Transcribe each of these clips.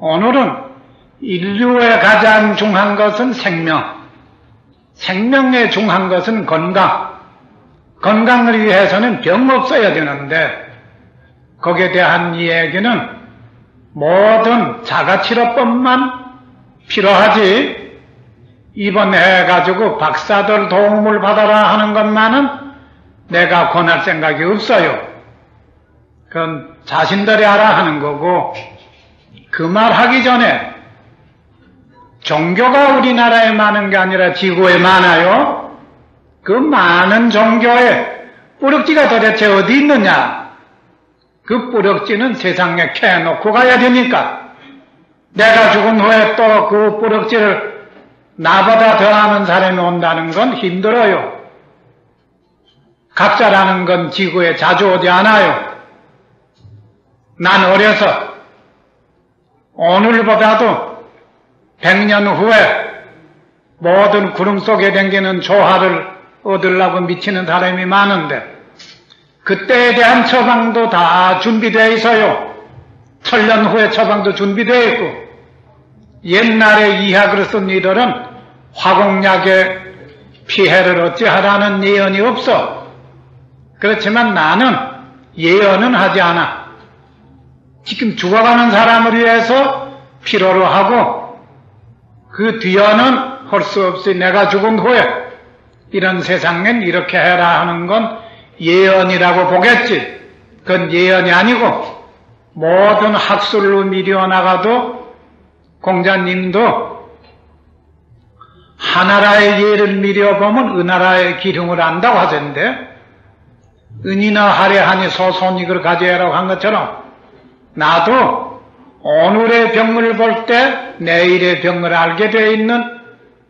오늘은 인류에 가장 중요한 것은 생명, 생명에 중요한 것은 건강, 건강을 위해서는 병 없어야 되는데 거기에 대한 이야기는 모든 자가치료법만 필요하지 입원해 가지고 박사들 도움을 받아라 하는 것만은 내가 권할 생각이 없어요. 그건 자신들이 알아 하는 거고, 그 말 하기 전에 종교가 우리나라에 많은 게 아니라 지구에 많아요. 그 많은 종교에 뿌럭지가 도대체 어디 있느냐? 그 뿌럭지는 세상에 캐놓고 가야 되니까 내가 죽은 후에 또 그 뿌럭지를 나보다 더하는 사람이 온다는 건 힘들어요. 각자라는 건 지구에 자주 오지 않아요. 난 어려서 오늘보다도 100년 후에 모든 구름 속에 댕기는 조화를 얻으려고 미치는 사람이 많은데 그때에 대한 처방도 다 준비되어 있어요. 1000년 후에 처방도 준비되어 있고, 옛날에 이학을 쓴 이들은 화공약의 피해를 어찌하라는 예언이 없어. 그렇지만 나는 예언은 하지 않아. 지금 죽어가는 사람을 위해서 필요로 하고, 그 뒤에는 할 수 없이 내가 죽은 후에 이런 세상엔 이렇게 해라 하는 건 예언이라고 보겠지. 그건 예언이 아니고 모든 학술로 미려나가도 공자님도 하나라의 예를 미려보면 은하라의 기름을 안다고 하던데, 은이나 하래하니 소손익을 가져야라고 한 것처럼 나도 오늘의 병을 볼 때 내일의 병을 알게 되어 있는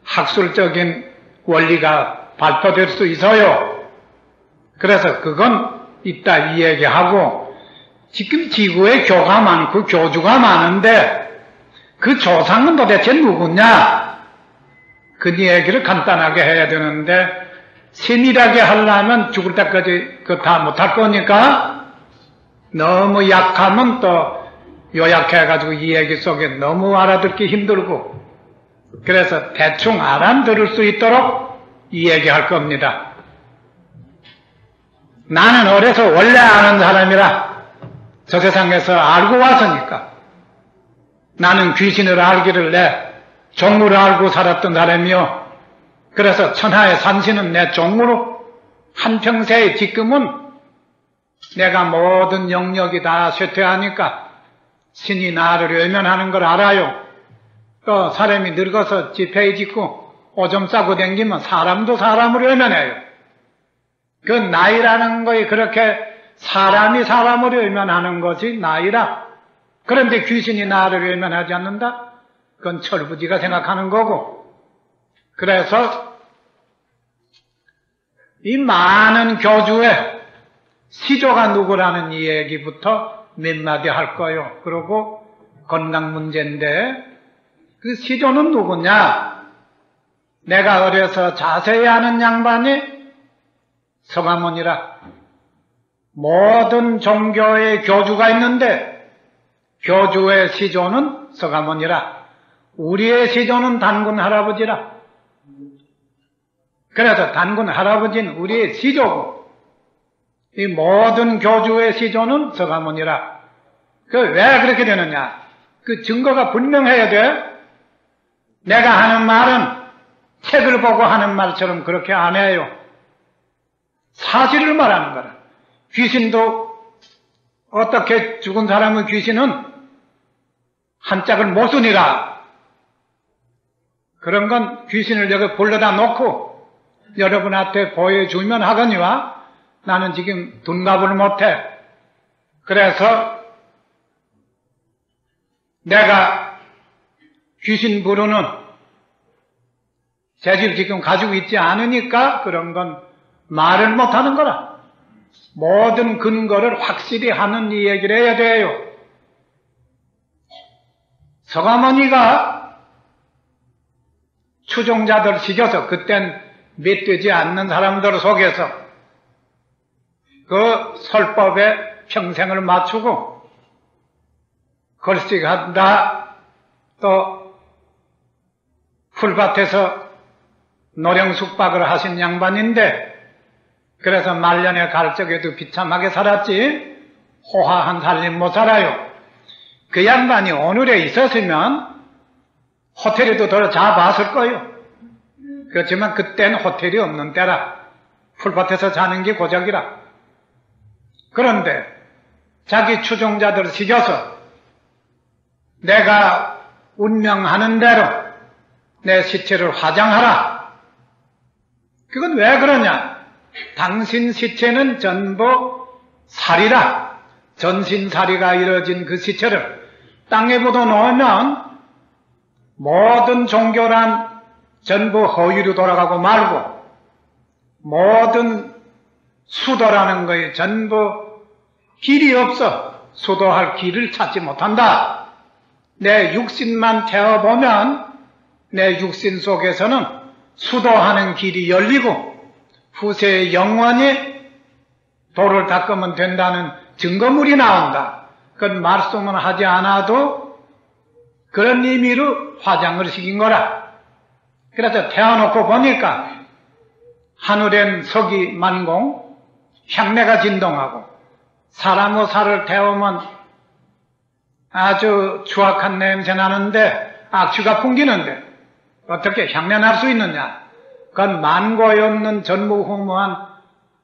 학술적인 원리가 발표될 수 있어요. 그래서 그건 이따 이 얘기하고, 지금 지구에 교가 많고 교주가 많은데 그 조상은 도대체 누구냐? 그 얘기를 간단하게 해야 되는데 세밀하게 하려면 죽을 때까지 그거 다 못할 거니까 너무 약하면 또 요약해가지고 이 얘기 속에 너무 알아듣기 힘들고, 그래서 대충 알아들을 수 있도록 이 얘기할 겁니다. 나는 어려서 원래 아는 사람이라 저 세상에서 알고 왔으니까. 나는 귀신을 알기를 내 종으로 알고 살았던 사람이요. 그래서 천하의 산신은 내 종으로 한평생에 지금은 내가 모든 영역이 다 쇠퇴하니까 신이 나를 외면하는 걸 알아요. 또 사람이 늙어서 지폐 짓고 오줌 싸고 댕기면 사람도 사람을 외면해요. 그 나이라는 거에 그렇게 사람이 사람을 외면하는 것이 나이라. 그런데 귀신이 나를 외면하지 않는다? 그건 철부지가 생각하는 거고. 그래서 이 많은 교주의 시조가 누구라는 이 얘기부터 몇 마디 할 거예요. 그리고 건강 문제인데 그 시조는 누구냐? 내가 어려서 자세히 아는 양반이 서가모니라. 모든 종교의 교주가 있는데 교주의 시조는 서가모니라. 우리의 시조는 단군 할아버지라. 그래서 단군 할아버지는 우리의 시조고 이 모든 교주의 시조는 서가모니라. 그 왜 그렇게 되느냐? 그 증거가 분명해야 돼. 내가 하는 말은 책을 보고 하는 말처럼 그렇게 안 해요. 사실을 말하는 거라. 귀신도 어떻게 죽은 사람의 귀신은 한짝을 못 쓰니라. 그런 건 귀신을 여기 불러다 놓고 여러분한테 보여주면 하거니와 나는 지금 둔갑을 못해. 그래서 내가 귀신 부르는 재질 지금 가지고 있지 않으니까 그런 건 말을 못하는 거라. 모든 근거를 확실히 하는 이 얘기를 해야 돼요. 서가모니가 추종자들 시켜서 그땐 滅되지 않는 사람들 속에서 그 설법에 평생을 맞추고 걸식한다 또 풀밭에서 노령숙박을 하신 양반인데 그래서 말년에 갈 적에도 비참하게 살았지 호화한 살림 못 살아요. 그 양반이 오늘에 있었으면 호텔에도 더 잡았을 거예요. 그렇지만 그때는 호텔이 없는 때라 풀밭에서 자는 게 고작이라. 그런데 자기 추종자들을 시켜서 내가 운명하는 대로 내 시체를 화장하라. 그건 왜 그러냐? 당신 시체는 전부 살이라. 전신살이가 이루어진 그 시체를 땅에 묻어 놓으면 모든 종교란 전부 허위로 돌아가고 말고 모든 수도라는 것이 전부 길이 없어 수도할 길을 찾지 못한다. 내 육신만 태워보면 내 육신 속에서는 수도하는 길이 열리고 후세의 영원히 도를 닦으면 된다는 증거물이 나온다. 그건 말씀은 하지 않아도 그런 의미로 화장을 시킨 거라. 그래서 태워놓고 보니까 하늘엔 석이 만공, 향내가 진동하고 사람의 살을 태우면 아주 추악한 냄새 나는데 악취가 풍기는데 어떻게 향내 날 수 있느냐? 그건 만고에 없는 전무후무한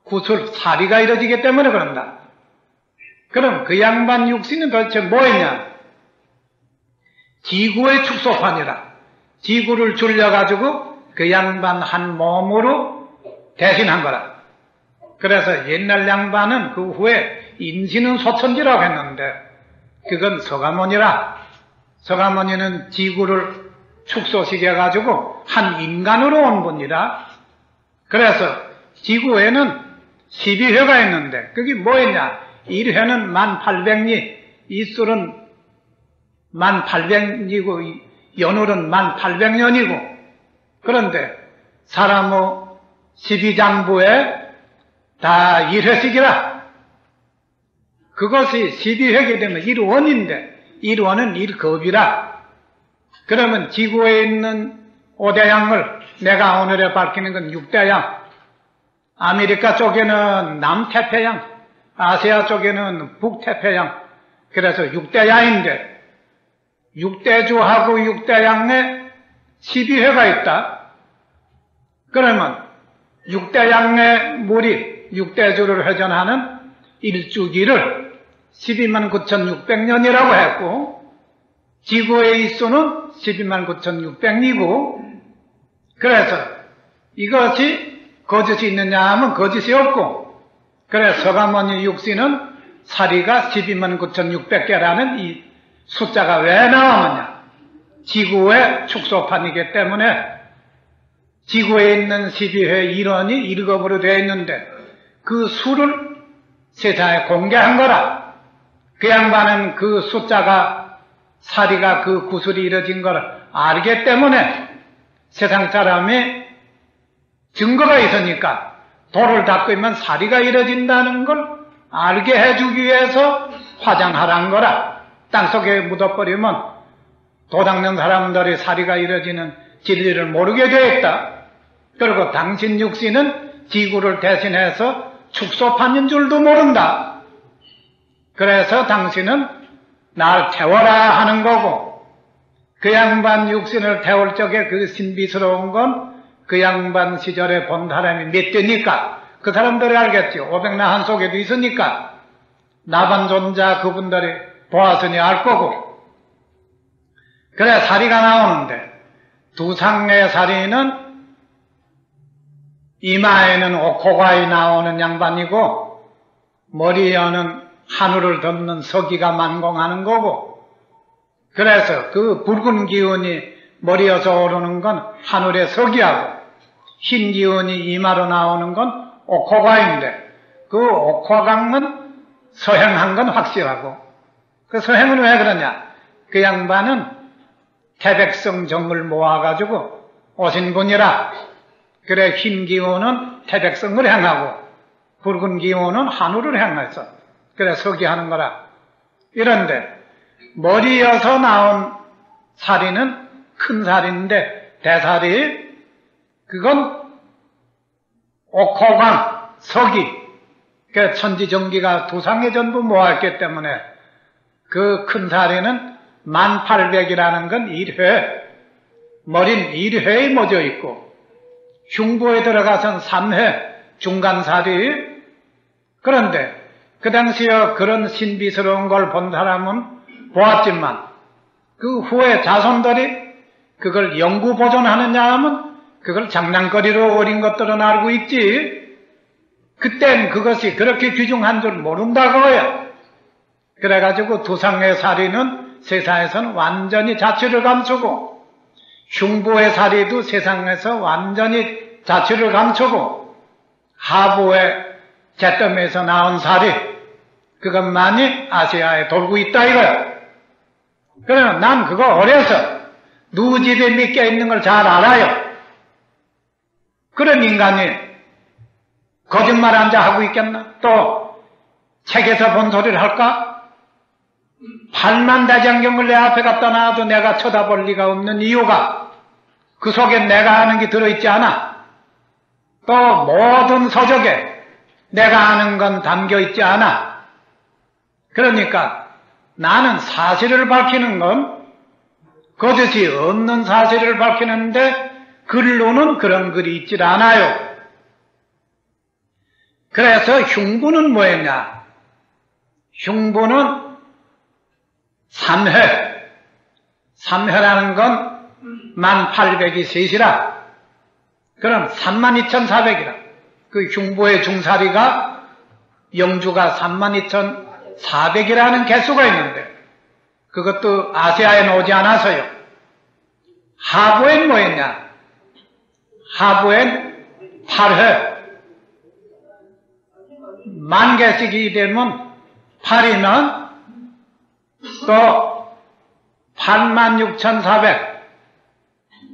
구슬, 사리가 이루어지기 때문에 그런다. 그럼 그 양반 육신은 도대체 뭐였냐? 지구의 축소판이라. 지구를 줄여가지고 그 양반 한 몸으로 대신한 거라. 그래서 옛날 양반은 그 후에 인신은 소천지라고 했는데 그건 서가모니라. 서가모니는 지구를 축소시켜가지고 한 인간으로 온 분이라. 그래서 지구에는 12회가 있는데 그게 뭐였냐? 1회는 1800리, 이술은 1800리고 연월은 1800년이고 그런데 사람의 12장부에 다 1회씩이라. 그것이 12회게 되면 1원인데 1원은 1급이라. 그러면 지구에 있는 5대양을 내가 오늘에 밝히는 건 6대양. 아메리카 쪽에는 남태평양, 아시아 쪽에는 북태평양. 그래서 6대양인데 6대주하고 6대양에 12회가 있다. 그러면 6대양의 물이 6대주를 회전하는 일주기를 129,600년이라고 했고 지구의 일수는 129,600이고 그래서 이것이 거짓이 있느냐 하면 거짓이 없고 그래서 서가모니 육신은 사리가 129,600개라는 이 숫자가 왜 나오느냐? 지구의 축소판이기 때문에 지구에 있는 12회 1원이 1급으로 되어 있는데 그 수를 세상에 공개한 거라. 그 양반은 그 숫자가 사리가 그 구슬이 이루어진 걸 알기 때문에 세상 사람이 증거가 있으니까 돌을 닦으면 사리가 이루어진다는 걸 알게 해주기 위해서 화장하라는 거라. 땅속에 묻어버리면 도 닦는 사람들이 사리가 이루어지는 진리를 모르게 되어 있다. 그리고 당신 육신은 지구를 대신해서 축소판인 줄도 모른다. 그래서 당신은 날 태워라 하는 거고 그 양반 육신을 태울 적에 그 신비스러운 건 그 양반 시절에 본 사람이 몇 대니까 그 사람들이 알겠죠. 500나 속에도 있으니까 나반존자 그분들이 보았으니 알 거고 그래 사리가 나오는데 두상의 사리는 이마에는 옥호가이 나오는 양반이고 머리에는 하늘을 덮는 서기가 만공하는 거고 그래서 그 붉은 기운이 머리에서 오르는 건 하늘의 서기하고 흰 기운이 이마로 나오는 건 옥호가인데 그 옥호강은 서행한 건 확실하고 그 서행은 왜 그러냐? 그 양반은 태백성 정을 모아가지고 오신 분이라. 그래 흰 기운은 태백성을 행하고 붉은 기운은 하늘을 행해서 그래 서기하는 거라. 이런데 머리여서 나온 사리는 큰 살인데 대살이 그건 옥호강, 서기, 그 천지정기가 두상에 전부 모았기 때문에 그 큰 살이는 1800이라는 건 1회, 머린 1회에 멎어 있고 흉부에 들어가선 3회, 중간살이. 그런데 그 당시에 그런 신비스러운 걸 본 사람은 보았지만 그 후에 자손들이 그걸 영구 보존하느냐 하면 그걸 장난거리로 어린 것들은 알고 있지 그땐 그것이 그렇게 귀중한 줄 모른다 그거야. 그래가지고 두상의 사리는 세상에서는 완전히 자취를 감추고 흉부의 사리도 세상에서 완전히 자취를 감추고 하부의 잿더미에서 나온 사리 그것만이 아시아에 돌고 있다 이거야. 그러면 난 그거 어려서 누구 집에 믿게 있는 걸 잘 알아요. 그런 인간이 거짓말 앉아 하고 있겠나? 또 책에서 본 소리를 할까? 팔만대장경을 내 앞에 갖다 놔도 내가 쳐다볼 리가 없는 이유가 그 속에 내가 아는 게 들어있지 않아. 또 모든 서적에 내가 아는 건 담겨있지 않아. 그러니까 나는 사실을 밝히는 건 거짓이 없는 사실을 밝히는데 글로는 그런 글이 있질 않아요. 그래서 흉부는 뭐였냐? 흉부는 3회. 3회라는 건 1800이 셋이라. 그럼 32,400이라. 그 흉부의 중사리가 영주가 32,400이라는 개수가 있는데 그것도 아시아에 오지 않아서요. 하부엔 뭐였냐? 하부엔 8회. 만 개씩이 되면 8이면 또 86,400.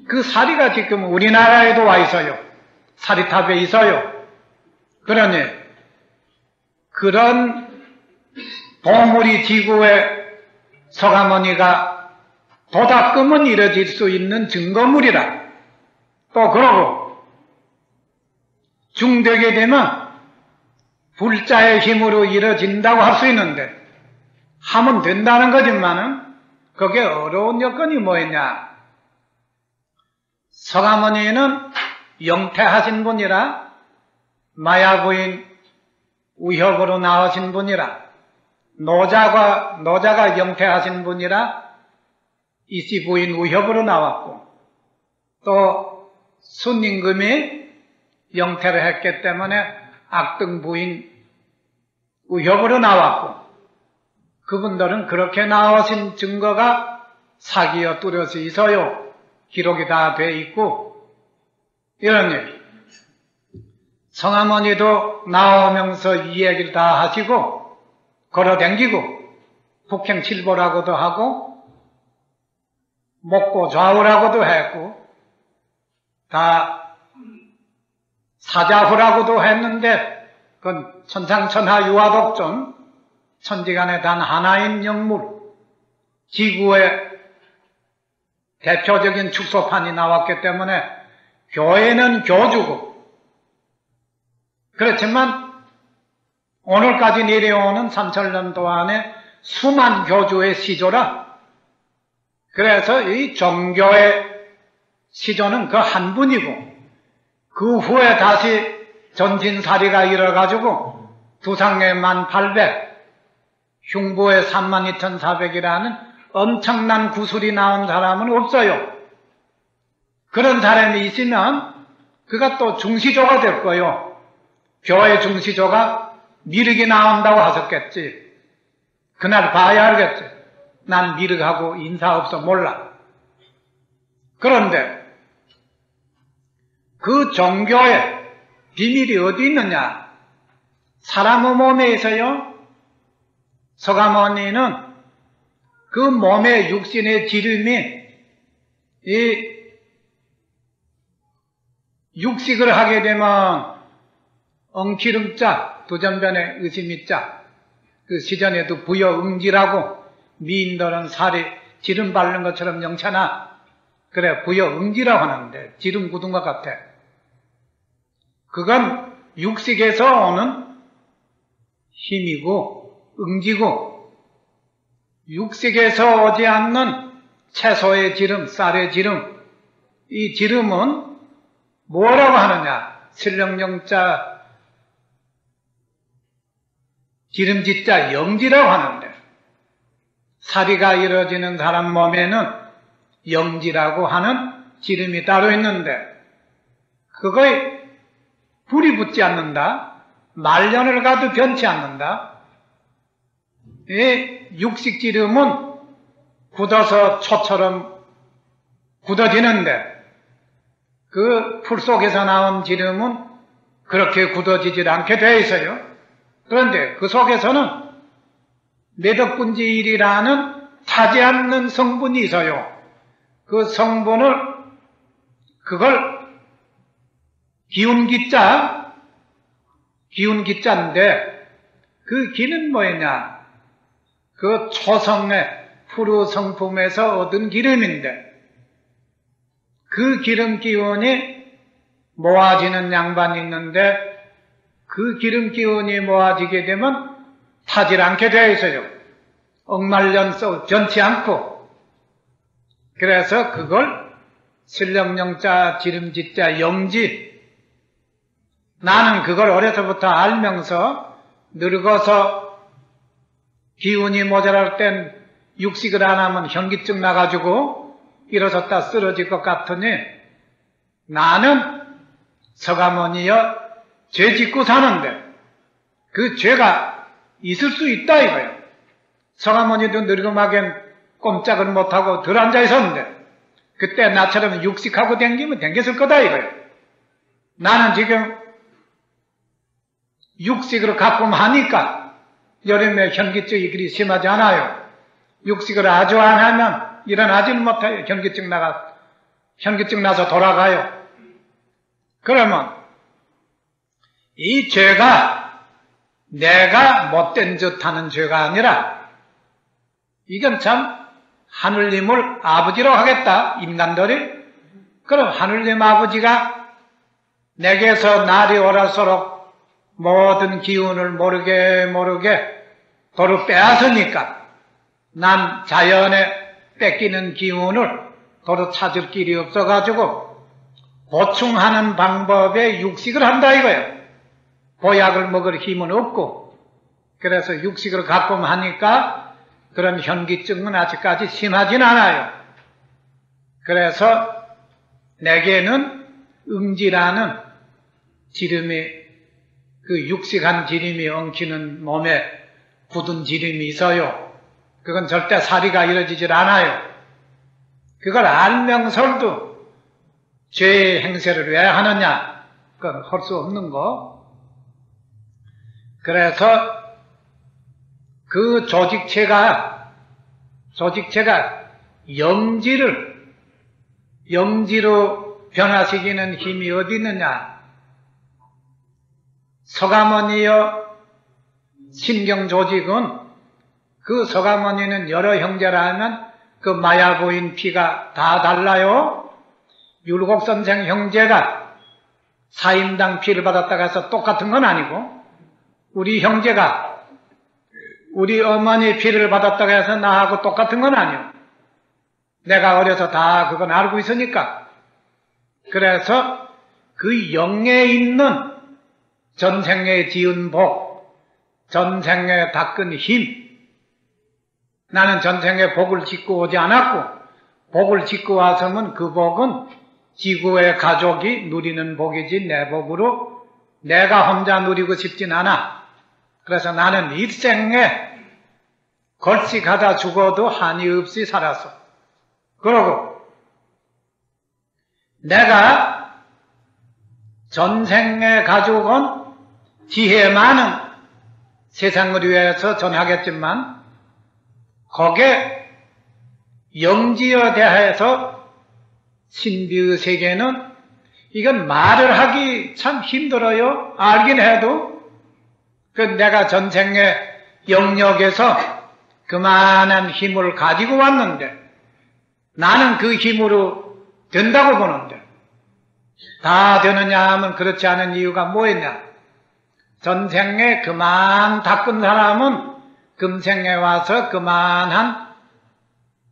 그 사리가 지금 우리나라에도 와 있어요. 사리탑에 있어요. 그러니 그런 보물이 지구에 서가모니가 도닦으면 이뤄질 수 있는 증거물이라. 또 그러고 중되게 되면 불자의 힘으로 이뤄진다고 할 수 있는데 하면 된다는 거지만은 거기에 어려운 여건이 뭐였냐? 서가모니는 영태하신 분이라 마야부인 우협으로 나오신 분이라 노자가 영태하신 분이라 이씨 부인 우협으로 나왔고 또 순임금이 영태를 했기 때문에 악등 부인 우협으로 나왔고 그분들은 그렇게 나오신 증거가 사기여 뚜렷이 있어요. 기록이 다 돼 있고 이런 얘기. 성아모니도 나오면서 이 얘기를 다 하시고 걸어댕기고 북행칠보라고도 하고 목고 좌우라고도 했고 다 사자후라고도 했는데 그건 천상천하 유화독존 천지간에 단 하나인 영물 지구의 대표적인 축소판이 나왔기 때문에 교회는 교주고 그렇지만 오늘까지 내려오는 3000년 동안에 수만 교주의 시조라. 그래서 이 종교의 시조는 그 한 분이고 그 후에 다시 전진사리가 일어가지고 두상의 1800, 흉부의 32,400이라는 엄청난 구술이 나온 사람은 없어요. 그런 사람이 있으면 그가 또 중시조가 될 거요. 교회 중시조가 미륵이 나온다고 하셨겠지. 그날 봐야 알겠지. 난 미륵하고 인사 없어 몰라. 그런데 그 종교의 비밀이 어디 있느냐? 사람의 몸에 있어요. 서가모니는 그 몸의 육신의 지름이 이 육식을 하게 되면 엉키름자, 두전변에 의심이자 그 시전에도 부여응지라고 미인들은 살이 지름 바른 것처럼 영차나. 그래, 부여응지라고 하는데 지름 굳은 것 같아. 그건 육식에서 오는 힘이고 응지고, 육식에서 오지 않는 채소의 지름, 쌀의 지름, 이 지름은 뭐라고 하느냐? 신령영자 기름짓자 영지라고 하는데, 사리가 이루어지는 사람 몸에는 영지라고 하는 지름이 따로 있는데, 그거에 불이 붙지 않는다, 말년을 가도 변치 않는다. 이 육식 지름은 굳어서 초처럼 굳어지는데, 그 풀 속에서 나온 지름은 그렇게 굳어지질 않게 되어 있어요. 그런데 그 속에서는 매덕분지일이라는 타지 않는 성분이 있어요. 그 성분을, 그걸 기운기자인데, 그 기는 뭐냐? 그 초성의 푸르 성품에서 얻은 기름인데, 그 기름 기운이 모아지는 양반이 있는데, 그 기름 기운이 모아지게 되면 타질 않게 되어 있어요. 억말년 변치 않고. 그래서 그걸 신령영자 지름짓자 영지, 나는 그걸 어려서부터 알면서 늙어서 기운이 모자랄 땐 육식을 안 하면 현기증 나가지고 일어섰다 쓰러질 것 같으니, 나는 서가모니여 죄 짓고 사는데 그 죄가 있을 수 있다 이거예요. 서가모니도 늙음하겐 꼼짝을 못하고 들 앉아 있었는데, 그때 나처럼 육식하고 댕기면 댕겼을 거다 이거예요. 나는 지금 육식으로 가끔 하니까 여름에 현기증이 그리 심하지 않아요. 육식을 아주 안 하면 일어나지는 못해요. 현기증 나서 돌아가요. 그러면 이 죄가 내가 못된 짓 하는 죄가 아니라, 이건 참 하늘님을 아버지로 하겠다, 인간들이. 그럼 하늘님 아버지가 내게서 날이 오랄수록 모든 기운을 모르게 도로 빼앗으니까, 난 자연에 뺏기는 기운을 도로 찾을 길이 없어가지고 보충하는 방법에 육식을 한다 이거예요. 보약을 먹을 힘은 없고, 그래서 육식을 가끔 하니까 그런 현기증은 아직까지 심하진 않아요. 그래서 내게는 응지라는 지름이, 그 육식한 지름이 엉키는 몸에 굳은 지름이 있어요. 그건 절대 사리가 이루어지질 않아요. 그걸 알면서도 죄의 행세를 왜 하느냐? 그건 할 수 없는 거. 그래서 그 조직체가 영지로 변화시키는 힘이 어디 있느냐? 서가모니여 신경조직은, 그 서가모니는 여러 형제라 하면 그 마야부인 피가 다 달라요. 율곡선생 형제가 사임당 피를 받았다가 해서 똑같은 건 아니고, 우리 형제가 우리 어머니 피를 받았다가 해서 나하고 똑같은 건 아니요. 내가 어려서 다 그건 알고 있으니까. 그래서 그 영에 있는 전생에 지은 복, 전생에 닦은 힘, 나는 전생에 복을 짓고 오지 않았고, 복을 짓고 와서면 그 복은 지구의 가족이 누리는 복이지 내 복으로 내가 혼자 누리고 싶진 않아. 그래서 나는 일생에 걸식하다 죽어도 한이 없이 살았어. 그러고 내가 전생에 가족은 지혜 많은 세상을 위해서 전하겠지만, 거기에 영지에 대해서 신비의 세계는, 이건 말을 하기 참 힘들어요. 알긴 해도. 그 내가 전생의 영역에서 그만한 힘을 가지고 왔는데, 나는 그 힘으로 된다고 보는데, 다 되느냐 하면 그렇지 않은 이유가 뭐였냐? 전생에 그만 닦은 사람은 금생에 와서 그만한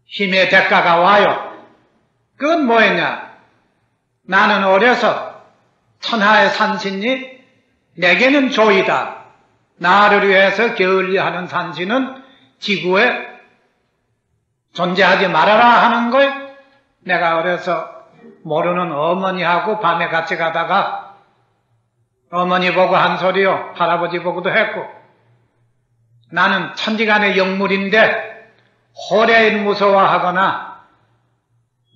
힘의 대가가 와요. 그건 뭐였냐? 나는 어려서 천하의 산신이 내게는 조이다. 나를 위해서 게을리하는 산신은 지구에 존재하지 말아라 하는 걸 내가 어려서 모르는 어머니하고 밤에 같이 가다가 어머니 보고 한 소리요, 할아버지 보고도 했고, 나는 천지간의 영물인데 호래인 무서워하거나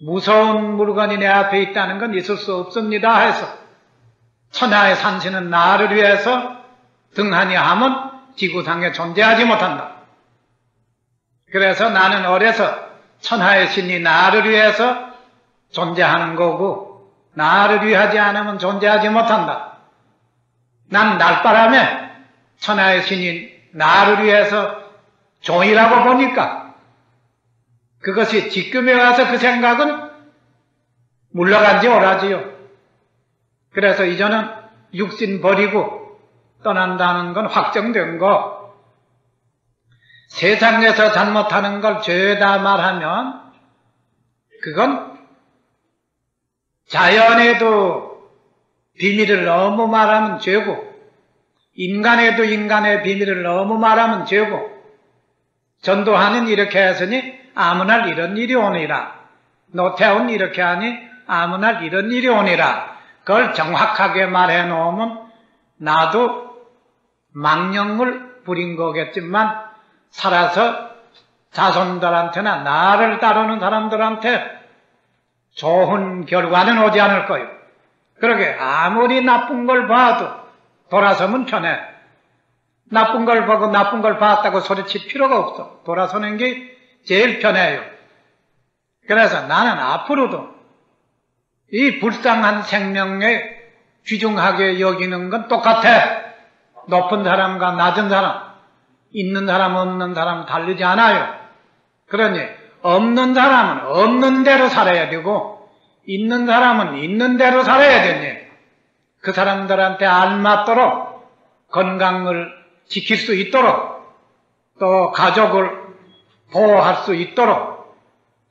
무서운 물건이 내 앞에 있다는 건 있을 수 없습니다 해서 천하의 산신은 나를 위해서 등하니 하면 지구상에 존재하지 못한다. 그래서 나는 어려서 천하의 신이 나를 위해서 존재하는 거고 나를 위하지 않으면 존재하지 못한다. 난 날바람에 천하의 신이 나를 위해서 종이라고 보니까 그것이 지금에 와서 그 생각은 물러간 지 오라지요. 그래서 이제는 육신 버리고 떠난다는 건 확정된 거. 세상에서 잘못하는 걸 죄다 말하면 그건 자연에도 비밀을 너무 말하면 죄고, 인간에도 인간의 비밀을 너무 말하면 죄고, 전도하는 이렇게 했으니 아무 날 이런 일이 오니라. 노태우는 이렇게 하니 아무 날 이런 일이 오니라. 그걸 정확하게 말해 놓으면 나도 망령을 부린 거겠지만 살아서 자손들한테나 나를 따르는 사람들한테 좋은 결과는 오지 않을 거예요. 그러게 아무리 나쁜 걸 봐도 돌아서면 편해. 나쁜 걸 보고 나쁜 걸 봤다고 소리칠 필요가 없어. 돌아서는 게 제일 편해요. 그래서 나는 앞으로도 이 불쌍한 생명에 귀중하게 여기는 건 똑같아. 높은 사람과 낮은 사람, 있는 사람 없는 사람 다르지 않아요. 그러니 없는 사람은 없는 대로 살아야 되고 있는 사람은 있는 대로 살아야 되니 그 사람들한테 알맞도록 건강을 지킬 수 있도록 또 가족을 보호할 수 있도록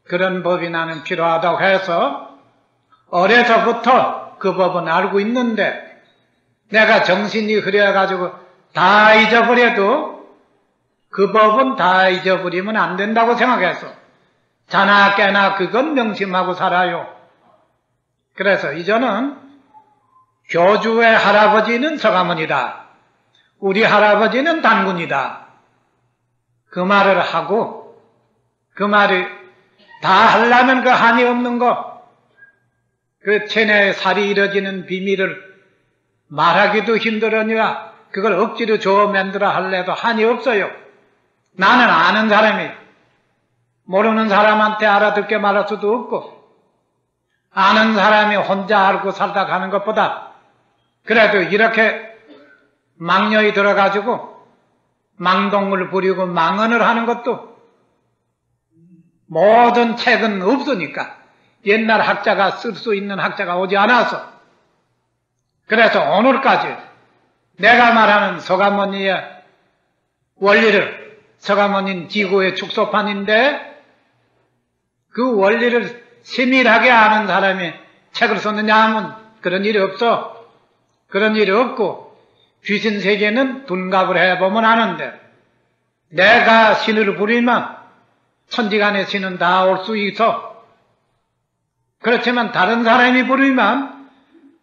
그런 법이 나는 필요하다고 해서 어려서부터 그 법은 알고 있는데 내가 정신이 흐려가지고 다 잊어버려도 그 법은 다 잊어버리면 안 된다고 생각해서 자나 깨나 그건 명심하고 살아요. 그래서 이제는 교주의 할아버지는 서가모니다. 우리 할아버지는 단군이다. 그 말을 하고 그 말이 다 하려면 그 한이 없는 거, 그 체내에 살이 이뤄지는 비밀을 말하기도 힘들으니라 그걸 억지로 줘 만들어 할래도 한이 없어요. 나는 아는 사람이 모르는 사람한테 알아듣게 말할 수도 없고 아는 사람이 혼자 알고 살다 가는 것보다 그래도 이렇게 망녀에 들어가지고 망동을 부리고 망언을 하는 것도 모든 책은 없으니까 옛날 학자가 쓸 수 있는 학자가 오지 않아서 그래서 오늘까지 내가 말하는 서가모니의 원리를 서가모니는 지구의 축소판인데 그 원리를 세밀하게 아는 사람이 책을 썼느냐 하면 그런 일이 없어. 그런 일이 없고 귀신 세계는 둔갑을 해보면 아는데 내가 신을 부리면 천지간의 신은 다 올 수 있어. 그렇지만 다른 사람이 부르면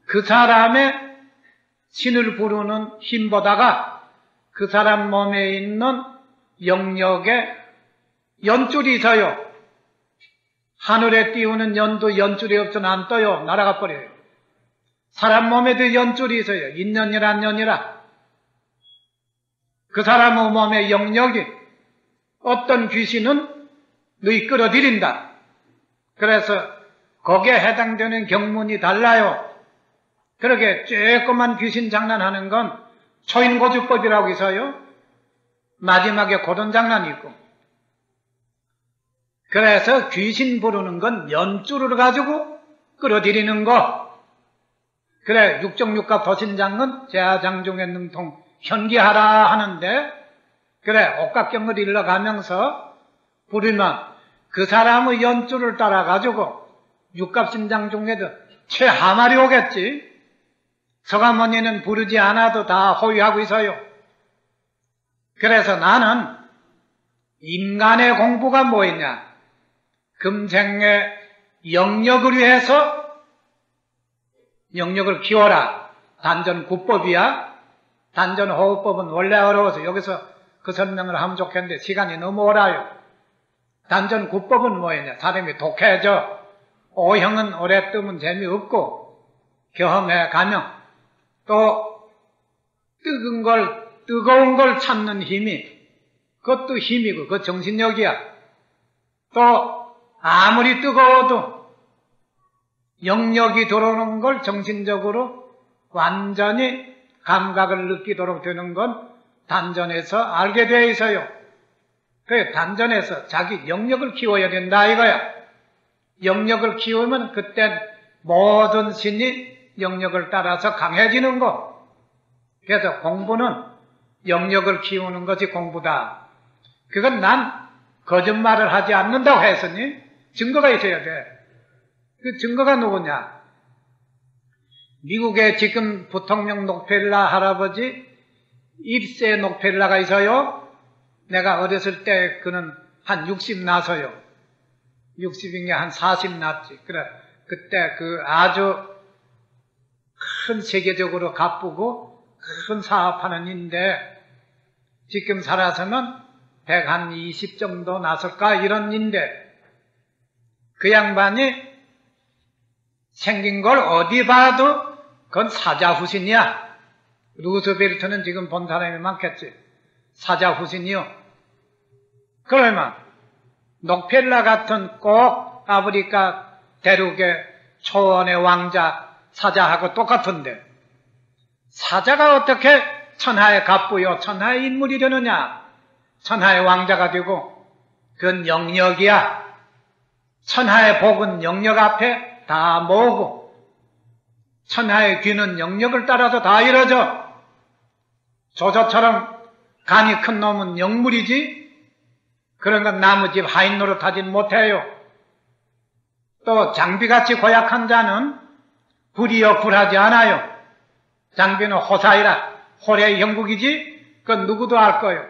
그 사람의 신을 부르는 힘보다가 그 사람 몸에 있는 영역에 연줄이 있어요. 하늘에 띄우는 연도 연줄이 없으면 안 떠요. 날아가 버려요. 사람 몸에도 연줄이 있어요. 인연이란 년이라. 그 사람 몸의 영역이 어떤 귀신은 너희 끌어들인다. 그래서 거기에 해당되는 경문이 달라요. 그렇게 쬐끄만 귀신 장난하는 건 초인고주법이라고 있어요. 마지막에 고돈 장난이 있고 그래서 귀신 부르는 건 연줄을 가지고 끌어들이는 거. 그래, 육정육갑 도신장은 제하장중에 능통 현기하라 하는데, 그래, 옥각경을 일러가면서 부르면 그 사람의 연줄을 따라가지고 육갑신장 중에도 최하말이 오겠지. 서가모니는 부르지 않아도 다 호위하고 있어요. 그래서 나는 인간의 공부가 뭐였냐? 금생의 영역을 위해서 영역을 키워라. 단전구법이야. 단전호흡법은 원래 어려워서 여기서 그 설명을 하면 좋겠는데 시간이 너무 오라요. 단전구법은 뭐였냐? 사람이 독해져. 오형은 오래 뜨면 재미없고 경험해 가면 또 뜨거운 걸 찾는 힘이 그것도 힘이고 그 정신력이야. 또 아무리 뜨거워도 영역이 들어오는 걸 정신적으로 완전히 감각을 느끼도록 되는 건 단전에서 알게 되어 있어요. 그래, 단전에서 자기 영역을 키워야 된다 이거야. 영역을 키우면 그땐 모든 신이 영역을 따라서 강해지는 거. 그래서 공부는 영역을 키우는 것이 공부다. 그건 난 거짓말을 하지 않는다고 했으니 증거가 있어야 돼. 그 증거가 누구냐? 미국에 지금 부통령 녹펠라 할아버지 1세 녹펠라가 있어요. 내가 어렸을 때 그는 한 60 나서요. 60인게 한 40 났지. 그래, 그때 그 아주 큰 세계적으로 가쁘고 큰 사업하는 인데 지금 살아서는 120 정도 났을까 이런 인데 그 양반이 생긴 걸 어디 봐도 그건 사자후신이야. 루스벨트는 지금 본 사람이 많겠지. 사자후신이요. 그러면 녹펠라 같은 꼭 아프리카 대륙의 초원의 왕자 사자하고 똑같은데 사자가 어떻게 천하의 갑부요 천하의 인물이 되느냐? 천하의 왕자가 되고 그건 영역이야. 천하의 복은 영역 앞에 다 모으고 천하의 귀는 영역을 따라서 다 이루어져. 조조처럼 간이 큰 놈은 영물이지 그런 건 나무집 하인 노릇하진 못해요. 또 장비같이 고약한 자는 불이여 굴하지 않아요. 장비는 호사이라 호래의 형국이지 그건 누구도 알 거예요.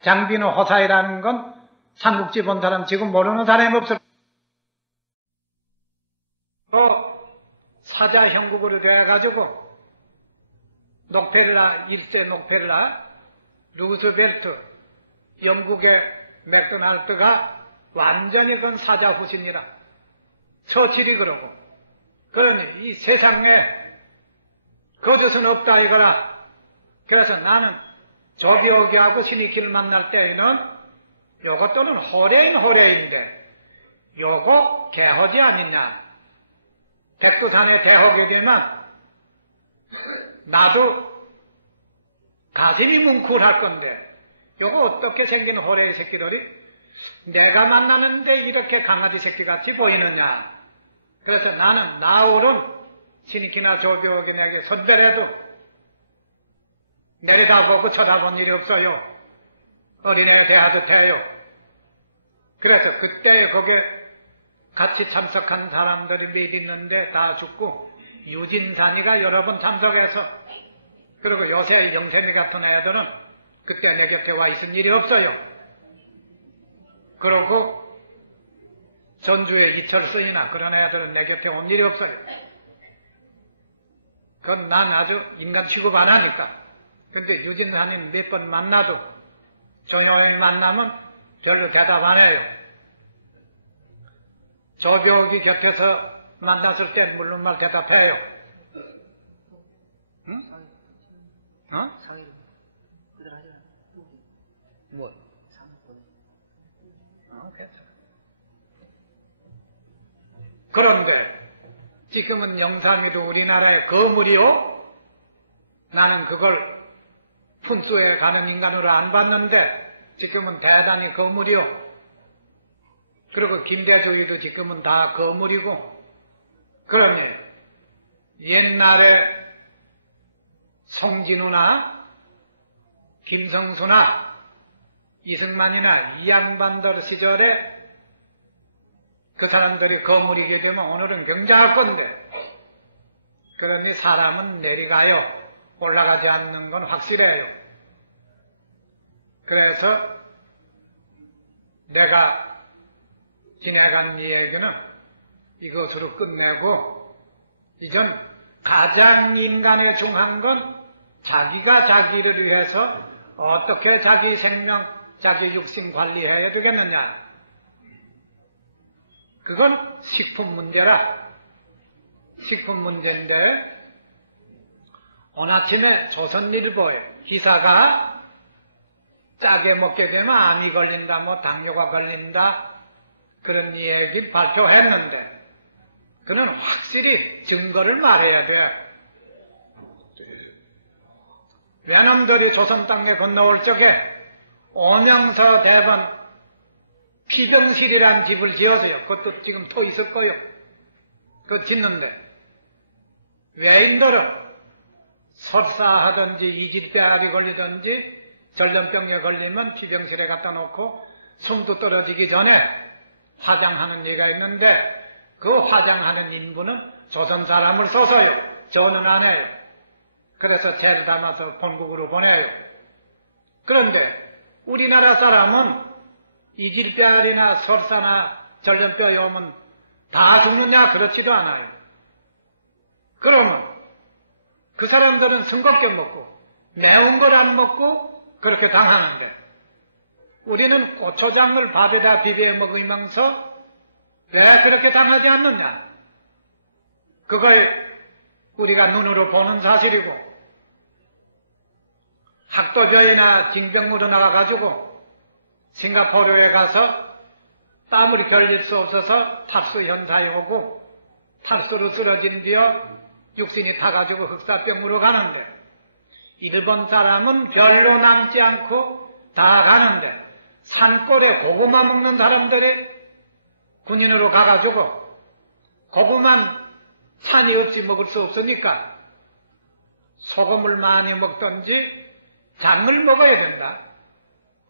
장비는 호사이라는 건 삼국지 본 사람 지금 모르는 사람이 없을 거예요. 또 사자 형국으로 되어가지고 녹펠라 1세 녹펠라 루스벨트 영국의 맥도날드가 완전히 그건 사자 후신이라 처칠이 그러고 그러니 이 세상에 거짓은 없다 이거라. 그래서 나는 조비오기하고 신이키를 만날 때에는 요것도는 호래인데 요거 개호지 아니냐. 백두산에 대호게 되면 나도 가슴이 뭉클할 건데 요거 어떻게 생긴 호래의 새끼들이 내가 만나는데 이렇게 강아지 새끼같이 보이느냐. 그래서 나는 나홀은 신이키나 조교에게 선별해도 내려다보고 쳐다본 일이 없어요. 어린애 대하듯 해요. 그래서 그때 거기에 같이 참석한 사람들이 몇 있는데 다 죽고 유진산이가 여러 번 참석해서 그리고 요새 영세미 같은 애들은 그때 내 곁에 와 있은 일이 없어요. 그러고 전주에 이철선이나 그런 애들은 내 곁에 온 일이 없어요. 그건 난 아주 인간 취급 안 하니까. 근데 유진산이 몇 번 만나도 조용히 만나면 별로 대답 안 해요. 조교기 곁에서 만났을 땐 물론 말 대답해요. 응? 어? 뭐? 괜찮아. 그런데 지금은 영삼이도 우리나라의 거물이요? 나는 그걸 푼수에 가는 인간으로 안 봤는데 지금은 대단히 거물이요. 그리고 김대중이도 지금은 다 거물이고, 그러니 옛날에 송진우나 김성수나 이승만이나 이 양반들 시절에 그 사람들이 거물이게 되면 오늘은 경장할 건데, 그러니 사람은 내려가요. 올라가지 않는 건 확실해요. 그래서 내가 지내간 이 얘기는 이것으로 끝내고, 이전 가장 인간에 중요한 건 자기가 자기를 위해서 어떻게 자기 생명, 자기 육신 관리해야 되겠느냐. 그건 식품 문제라. 식품 문제인데, 오늘 아침에 조선일보에 기사가 짜게 먹게 되면 암이 걸린다, 뭐 당뇨가 걸린다, 그런 얘기를 발표했는데, 그는 확실히 증거를 말해야 돼. 외놈들이 조선 땅에 건너올 적에 온영서 대번 피병실이라는 집을 지었어요. 그것도 지금 터 있을 거요. 그거 짓는데 외인들은 설사하든지 이질병이 걸리든지 전염병에 걸리면 피병실에 갖다 놓고 숨도 떨어지기 전에 화장하는 얘기가 있는데, 그 화장하는 인부는 조선 사람을 써서요. 저는 안 해요. 그래서 죄를 담아서 본국으로 보내요. 그런데 우리나라 사람은 이질병이나 설사나 전염병이 오면 다 죽느냐? 그렇지도 않아요. 그러면 그 사람들은 싱겁게 먹고 매운 걸 안 먹고 그렇게 당하는데, 우리는 고추장을 밥에다 비벼 먹으면서 왜 그렇게 당하지 않느냐? 그걸 우리가 눈으로 보는 사실이고, 학도저이나 징병으로 나가가지고 싱가포르에 가서 땀을 결릴 수 없어서 탑수 현상이 오고, 탑수로 쓰러진 뒤에 육신이 타가지고 흑사병으로 가는데, 일본 사람은 별로 남지 않고 다 가는데, 산골에 고구마 먹는 사람들이 군인으로 가가지고 고구마는 산이 없이 먹을 수 없으니까 소금을 많이 먹든지 장을 먹어야 된다.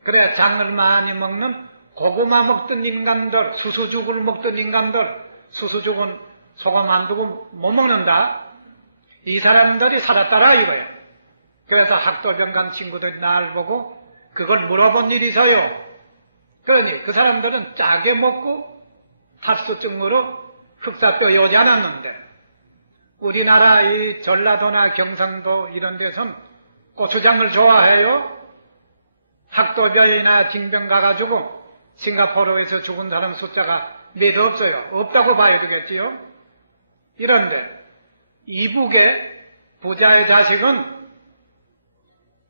그래, 장을 많이 먹는 고구마 먹던 인간들, 수수죽을 먹던 인간들, 수수죽은 소금 안 두고 못 먹는다. 이 사람들이 살았더라 이거야. 그래서 학도병 간 친구들이 날 보고 그걸 물어본 일이 있어요. 그러니 그 사람들은 짜게 먹고 탑수증으로 흑사병이 오지 않았는데, 우리나라 이 전라도나 경상도 이런 데선 고추장을 좋아해요. 학도병이나 징병 가가지고 싱가포르에서 죽은 사람 숫자가 몇 없어요. 없다고 봐야 되겠지요. 이런데 이북의 부자의 자식은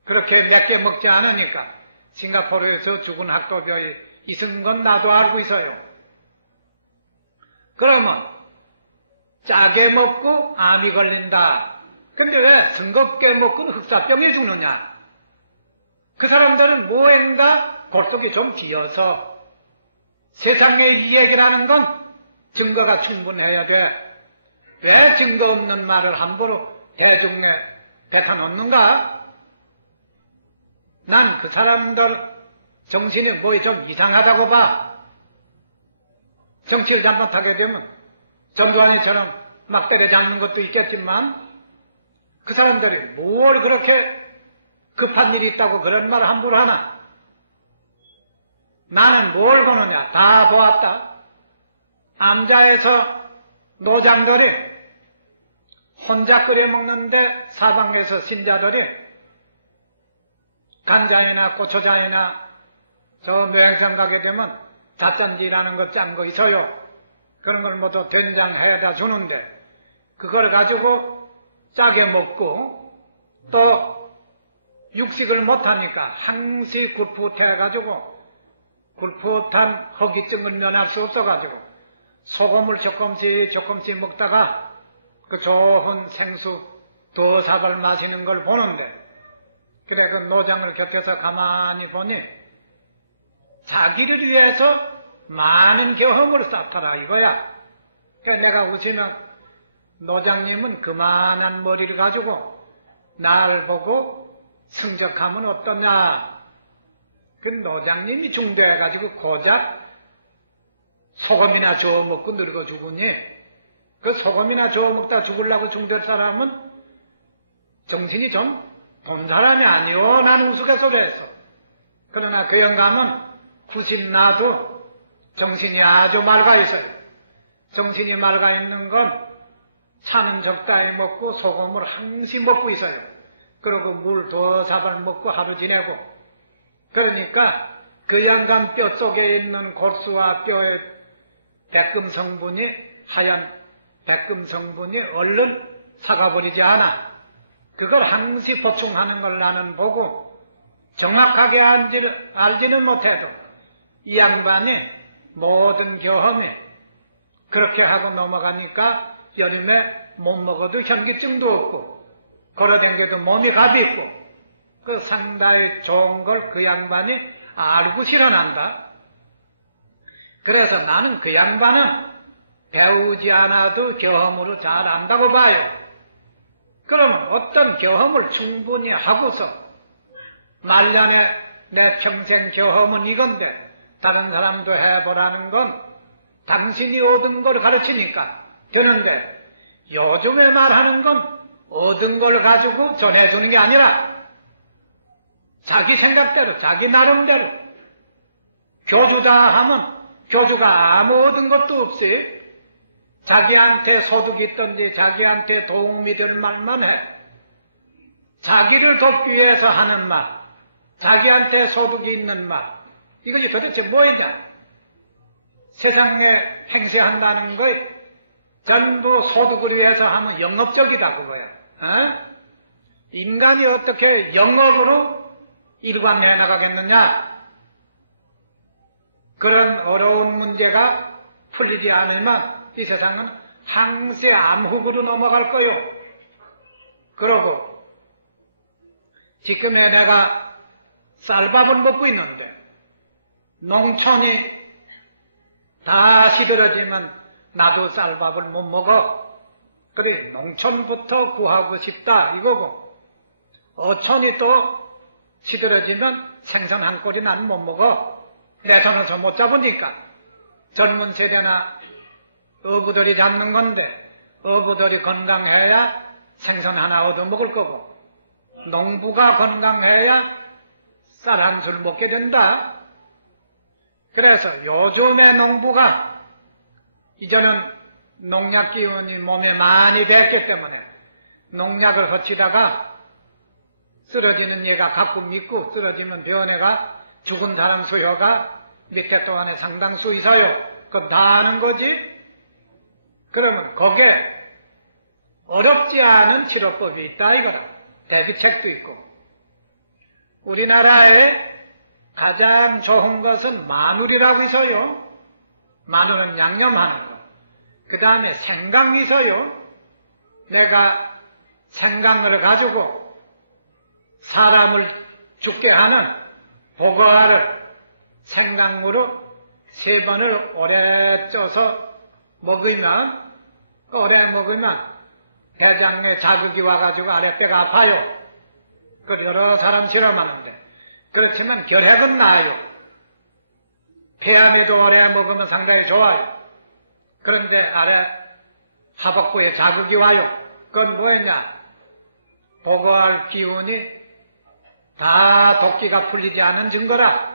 그렇게 몇 개 먹지 않으니까 싱가포르에서 죽은 학도병이 있은 건 나도 알고 있어요. 그러면 짜게 먹고 암이 걸린다. 근데 왜 싱겁게 먹고는 흑사병에 죽느냐? 그 사람들은 뭐인가 겉속이 좀 비어서, 세상에 이 얘기라는 건 증거가 충분해야 돼. 왜 증거 없는 말을 함부로 대중에 대타 놓는가? 난 그 사람들 정신이 뭐 좀 이상하다고 봐. 정치를 잘못하게 되면 전두환이처럼 막 때려잡는 것도 있겠지만, 그 사람들이 뭘 그렇게 급한 일이 있다고 그런 말을 함부로 하나? 나는 뭘 보느냐? 다 보았다. 암자에서 노장들이 혼자 끓여 먹는데 사방에서 신자들이 간장이나 고추장이나 저 묘행성 가게 되면 잣잔지라는 거 짠 거 있어요. 그런 걸 모두 된장해다 주는데, 그걸 가지고 짜게 먹고 또 육식을 못하니까 항시 굿풋해가지고 굿풋한 허기증을 면할 수 없어가지고 소금을 조금씩 먹다가 그 좋은 생수 두 사발 마시는 걸 보는데, 그래 그 노장을 곁에서 가만히 보니 자기를 위해서 많은 경험을 쌓더라 이거야. 그러니까 내가 우시는 노장님은 그만한 머리를 가지고 날 보고 승적하면 어떠냐. 그 노장님이 중도해가지고 고작 소금이나 저어 먹고 늙어 죽으니 그 소금이나 저어 먹다 죽으려고 중도할 사람은 정신이 좀 본 사람이 아니오. 나는 우스갯소리했어. 그러나 그 영감은 90 나도 정신이 아주 맑아 있어요. 정신이 맑아 있는 건 차는 적당히 먹고 소금을 항시 먹고 있어요. 그리고 물 2사발 먹고 하루 지내고. 그러니까 그 영감 뼈 속에 있는 골수와 뼈의 백금 성분이 하얀 백금 성분이 얼른 사가버리지 않아. 그걸 항시 보충하는 걸 나는 보고 정확하게 알지는 못해도 이 양반이 모든 경험에 그렇게 하고 넘어가니까 여름에 못 먹어도 현기증도 없고 걸어다녀도 몸이 가볍고 그 상당히 좋은 걸 그 양반이 알고 실현한다. 그래서 나는 그 양반은 배우지 않아도 경험으로 잘 안다고 봐요. 그러면 어떤 경험을 충분히 하고서 말년에 내 평생 경험은 이건데 다른 사람도 해보라는 건 당신이 얻은 걸 가르치니까 되는데 요즘에 말하는 건 얻은 걸 가지고 전해주는 게 아니라 자기 생각대로 자기 나름대로 교주다 하면 교주가 아무 얻은 것도 없이 자기한테 소득이 있든지 자기한테 도움이 될 말만 해. 자기를 돕기 위해서 하는 말, 자기한테 소득이 있는 말, 이것이 도대체 뭐이냐? 세상에 행세한다는 거에 전부 소득을 위해서 하면 영업적이다 그거야. 어? 인간이 어떻게 영업으로 일관해 나가겠느냐? 그런 어려운 문제가 풀리지 않으면 이 세상은 항시 암흑으로 넘어갈 거요. 그러고 지금에 내가 쌀밥을 먹고 있는데 농촌이 다 시들어지면 나도 쌀밥을 못 먹어. 그래 농촌부터 구하고 싶다 이거고 어촌이 또 시들어지면 생선 한 꼬리 난 못 먹어. 내 손에서 못 잡으니까 젊은 세대나 어부들이 잡는 건데 어부들이 건강해야 생선 하나 얻어먹을 거고 농부가 건강해야 쌀 한 술 먹게 된다. 그래서 요즘의 농부가 이제는 농약 기운이 몸에 많이 뱄기 때문에 농약을 허치다가 쓰러지는 얘가 가끔 있고 쓰러지면 병원에가 죽은 사람 수요가 밑에 동안에 상당수 있어요. 그거 다 아는 거지? 그러면 거기에 어렵지 않은 치료법이 있다 이거다. 대비책도 있고. 우리나라에 가장 좋은 것은 마늘이라고 있어요. 마늘은 양념하는 거. 그 다음에 생강이 있어요. 내가 생강을 가지고 사람을 죽게 하는 보고알을 생강으로 3번을 오래 쪄서 먹으면 오래 먹으면 대장에 자극이 와가지고 아랫배가 아파요. 그 여러 사람 실험하는데 그렇지만 결핵은 나아요. 폐암에도 오래 먹으면 상당히 좋아요. 그런데 아래 하복부에 자극이 와요. 그건 뭐였냐? 보고할 기운이 다 독기가 풀리지 않은 증거라.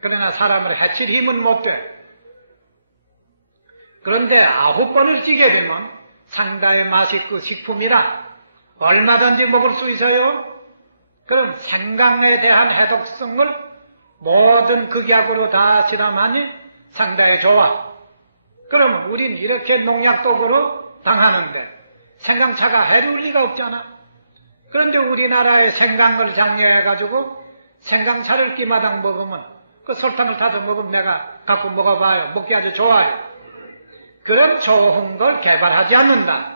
그러나 사람을 해칠 힘은 못 돼. 그런데 9번을 찌게 되면 상당히 맛있고 식품이라 얼마든지 먹을 수 있어요. 그럼 생강에 대한 해독성을 모든 극약으로 다 실험하니 상당히 좋아. 그러면 우린 이렇게 농약독으로 당하는데 생강차가 해로울 리가 없잖아. 그런데 우리나라에 생강을 장려해가지고 생강차를 끼마당 먹으면 그 설탕을 타서 먹으면 내가 갖고 먹어봐요. 먹기 아주 좋아요. 그럼 좋은 걸 개발하지 않는다.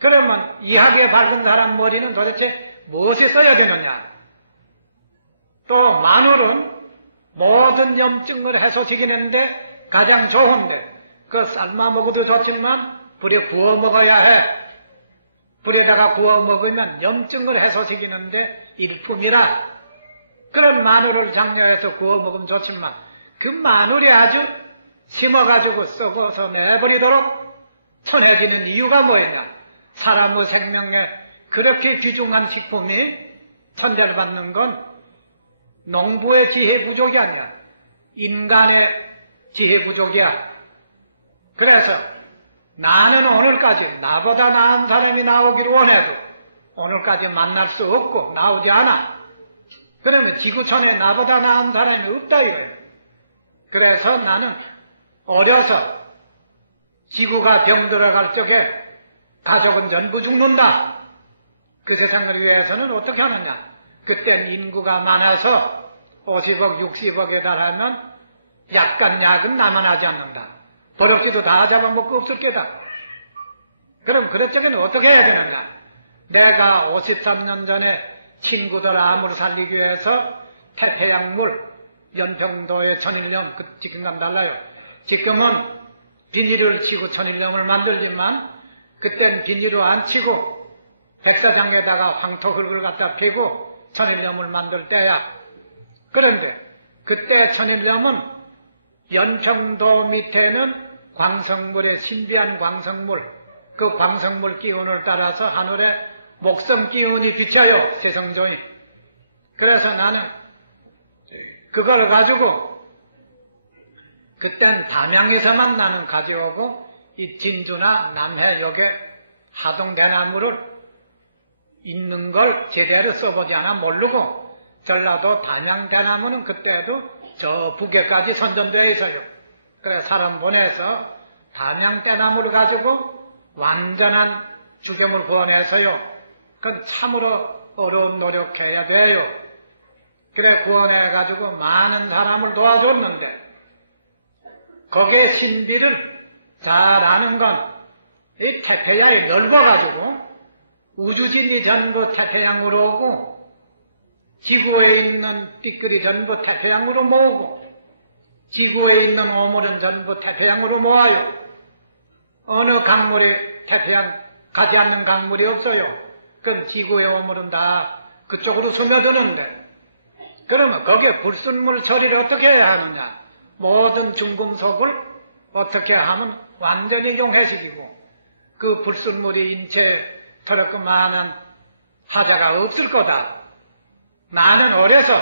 그러면 이학에 밝은 사람 머리는 도대체 무엇에 써야 되느냐? 또 마늘은 모든 염증을 해소시키는데 가장 좋은데, 그 삶아 먹어도 좋지만 불에 구워 먹어야 해. 불에다가 구워 먹으면 염증을 해소시키는데 일품이라. 그런 마늘을 장려해서 구워 먹으면 좋지만 그 마늘이 아주 심어가지고 썩어서 내버리도록 천해지는 이유가 뭐였냐? 사람의 생명에 그렇게 귀중한 식품이 천대를 받는 건 농부의 지혜 부족이 아니야. 인간의 지혜 부족이야. 그래서 나는 오늘까지 나보다 나은 사람이 나오기를 원해도 오늘까지 만날 수 없고 나오지 않아. 그러면 지구촌에 나보다 나은 사람이 없다 이거예요. 그래서 나는 어려서 지구가 병들어갈 적에 가족은 전부 죽는다. 그 세상을 위해서는 어떻게 하느냐? 그땐 인구가 많아서 50억, 60억에 달하면 약간 약은 남아나지 않는다. 버럭지도 다 잡아먹고 없을 게다. 그럼 그럴 적에는 어떻게 해야 되느냐? 내가 53년 전에 친구들 암을 살리기 위해서 태평양물, 연평도의 천일염, 지금과 달라요. 지금은 비닐을 치고 천일염을 만들지만 그땐 비닐을 안 치고 백사장에다가 황토흙을 갖다 패고 천일염을 만들 때야. 그런데 그때 천일염은 연평도 밑에는 광석물의 신비한 광석물, 그 광석물 기운을 따라서 하늘에 목성 기운이 비쳐요. 세성종이. 그래서 나는 그걸 가지고 그땐 담양에서만 나는 가져오고 이 진주나 남해 여기 하동대나무를 있는 걸 제대로 써보지 않아 모르고 전라도 담양대나무는 그때도 저 북에까지 선전되어 있어요. 그래서 사람 보내서 담양대나무를 가지고 완전한 주병을 구원해서요. 그건 참으로 어려운 노력해야 돼요. 그래 구원해가지고 많은 사람을 도와줬는데 거기에 신비를 잘 아는 건 이 태평양이 넓어가지고 우주진이 전부 태평양으로 오고 지구에 있는 띠끌이 전부 태평양으로 모으고 지구에 있는 오물은 전부 태평양으로 모아요. 어느 강물이 태평양 가지 않는 강물이 없어요. 그건 지구의 오물은 다 그쪽으로 스며드는데 그러면 거기에 불순물 처리를 어떻게 해야 하느냐? 모든 중금속을 어떻게 하면 완전히 용해시키고 그 불순물이 인체에 더럽고 많은 하자가 없을 거다. 나는 어려서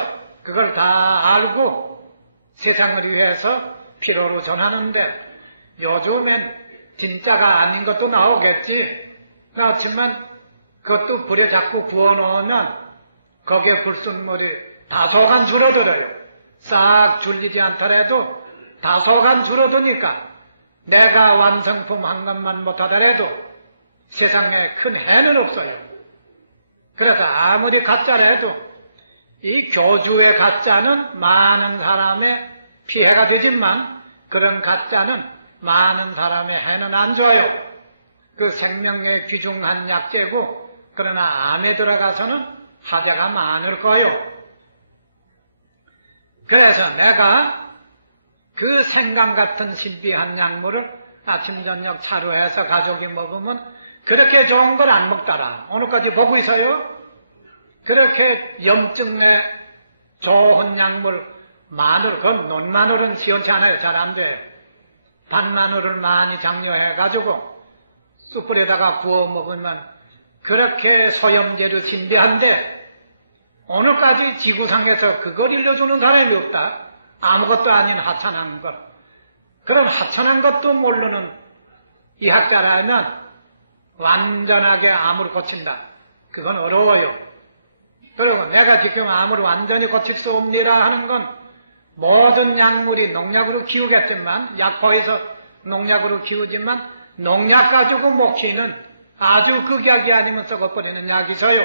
그걸 다 알고 세상을 위해서 필요로 전하는데 요즘엔 진짜가 아닌 것도 나오겠지. 그렇지만 그것도 불에 자꾸 구워놓으면 거기에 불순물이 다소간 줄어들어요. 싹 줄이지 않더라도 다소간 줄어드니까 내가 완성품 한 것만 못하더라도 세상에 큰 해는 없어요. 그래서 아무리 가짜라 해도 이 교주의 가짜는 많은 사람의 피해가 되지만 그런 가짜는 많은 사람의 해는 안 줘요. 그 생명에 귀중한 약재고 그러나 암에 들어가서는 하자가 많을 거예요. 그래서 내가 그 생강 같은 신비한 약물을 아침 저녁 차로해서 가족이 먹으면 그렇게 좋은 걸 안 먹더라. 오늘까지 보고 있어요. 그렇게 염증에 좋은 약물 마늘, 그건 논마늘은 시원치 않아요. 잘 안 돼. 반마늘을 많이 장려해가지고 숯불에다가 구워 먹으면 그렇게 소염제로 신비한데 오늘까지 지구상에서 그걸 일러주는 사람이 없다. 아무것도 아닌 하찮은 것. 그런 하찮은 것도 모르는 이 학자라면 완전하게 암을 고친다. 그건 어려워요. 그리고 내가 지금 암을 완전히 고칠 수 없니라 하는 건 모든 약물이 농약으로 키우겠지만 약포에서 농약으로 키우지만 농약 가지고 먹히는 아주 극약이 아니면 썩어버리는 약이 있어요.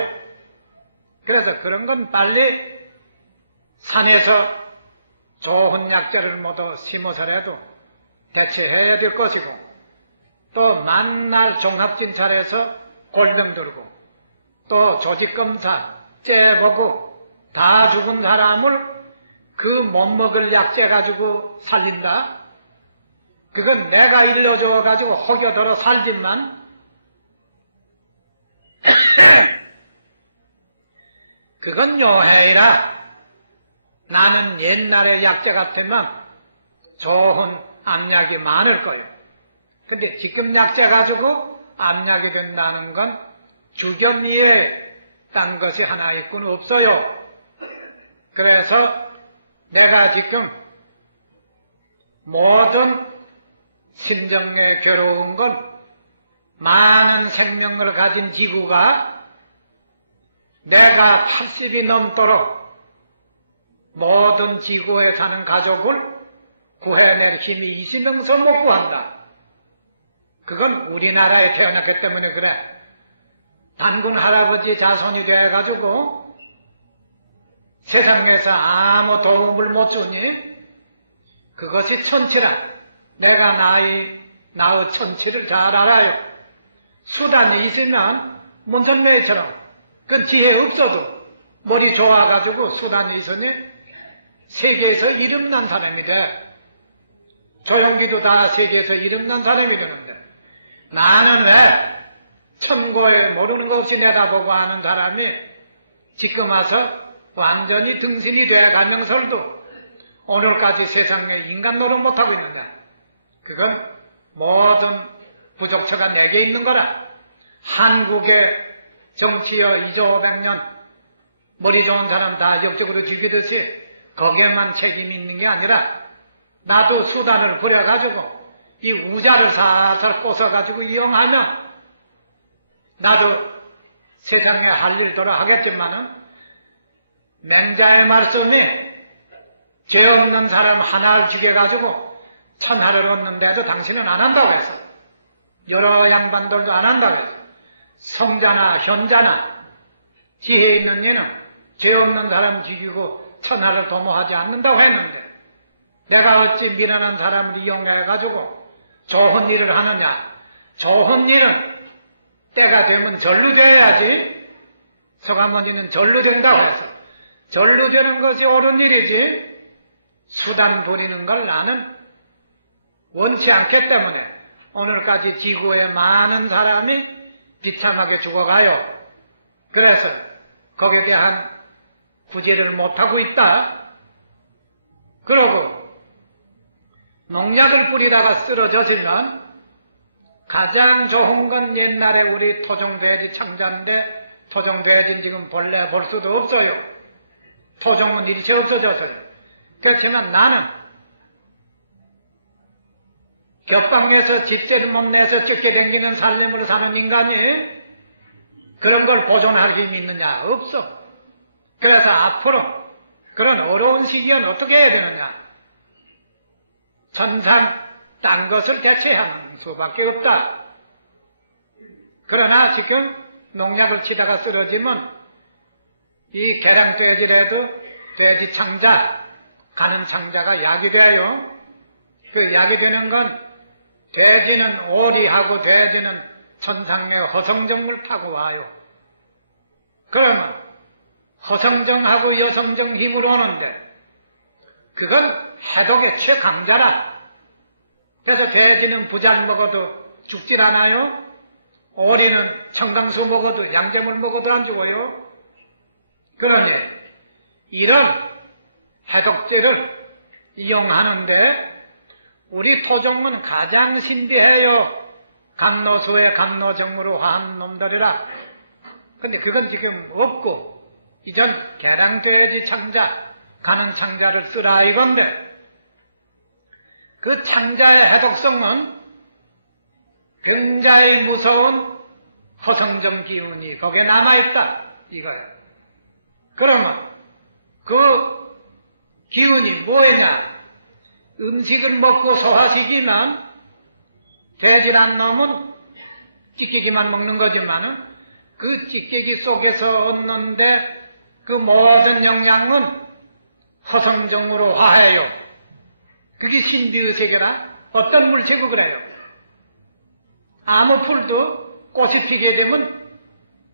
그래서 그런 건 빨리 산에서 좋은 약재를 모두 심어서라도 대체해야 될 것이고 또 만날 종합진찰에서 골병 들고 또 조직검사 째보고 다 죽은 사람을 그 못 먹을 약재 가지고 살린다? 그건 내가 일러줘 가지고 혹여더러 살지만 그건 요해이라. 나는 옛날에 약재 같으면 좋은 암약이 많을 거예요. 근데 지금 약재 가지고 암약이 된다는 건 주견이에 딴 것이 하나 있고는 없어요. 그래서 내가 지금 모든 심정에 괴로운 건 많은 생명을 가진 지구가 내가 80이 넘도록 모든 지구에 사는 가족을 구해낼 힘이 있으면서 못 구한다. 그건 우리나라에 태어났기 때문에 그래. 단군 할아버지 자손이 돼가지고 세상에서 아무 도움을 못 주니 그것이 천치라. 내가 나의 천치를 잘 알아요. 수단이 있으면 문선매처럼 그 지혜 없어도 머리 좋아가지고 수단이 있으니 세계에서 이름난 사람이 돼. 조용기도 다 세계에서 이름난 사람이 되는데 나는 왜 천고에 모르는 것 없이 내다보고 하는 사람이 지금 와서 완전히 등신이 돼가면서도 오늘까지 세상에 인간 노릇 못하고 있는다. 그건 모든 부족처가 내게 있는 거라. 한국의 정치여 2조 500년 머리 좋은 사람 다 역적으로 죽이듯이 거기에만 책임이 있는 게 아니라 나도 수단을 부려가지고 이 우자를 살살 꽂아가지고 이용하면 나도 세상에 할 일대로 하겠지만은 맹자의 말씀이 죄 없는 사람 하나를 죽여가지고 천하를 얻는데도 당신은 안 한다고 했어. 여러 양반들도 안 한다고 했어. 성자나 현자나 지혜 있는 이는 죄 없는 사람 죽이고 천하를 도모하지 않는다고 했는데 내가 어찌 미련한 사람을 이용해가지고 좋은 일을 하느냐. 좋은 일은 때가 되면 전루되어야지. 서가모니는 전루된다고 해서 전루되는 것이 옳은 일이지 수단 부리는 걸 나는 원치 않기 때문에 오늘까지 지구에 많은 사람이 비참하게 죽어가요. 그래서 거기에 대한 구제를 못하고 있다. 그러고 농약을 뿌리다가 쓰러져지면 가장 좋은 건 옛날에 우리 토종돼지 창자인데 토종돼지는 지금 본래 볼 수도 없어요. 토종은 일체 없어졌어요. 그렇지만 나는 겹방에서 집세를 못 내서 쫓게 댕기는 삶으로 사는 인간이 그런 걸 보존할 힘이 있느냐? 없어. 그래서 앞으로 그런 어려운 시기엔 어떻게 해야 되느냐? 천상 딴 것을 대체하는 수밖에 없다. 그러나 지금 농약을 치다가 쓰러지면 이 계량돼지라도 돼지 창자, 가는 창자가 약이 돼요. 그 약이 되는 건 돼지는 오리하고 돼지는 천상의 허성정을 타고 와요. 그러면 허성정하고 여성정 힘으로 오는데 그건 해독의 최강자라. 그래서 돼지는 부장 먹어도 죽질 않아요. 오리는 청강수 먹어도 양재물 먹어도 안 죽어요. 그러니 이런 해독제를 이용하는데 우리 토종은 가장 신비해요. 감노수의 감노정으로 화한 놈들이라. 근데 그건 지금 없고 이전 계량돼지 창자, 가는 창자를 쓰라 이건데 그 창자의 해독성은 굉장히 무서운 허성정 기운이 거기에 남아있다 이거예요. 그러면 그 기운이 뭐냐? 음식을 먹고 소화시키면 돼지란 놈은 찌개기만 먹는 거지만은 그 찌개기 속에서 얻는데 그 모든 영양은 허성정으로 화해요. 그게 신비의 세계라. 어떤 물체고 그래요. 아무 풀도 꽃이 피게 되면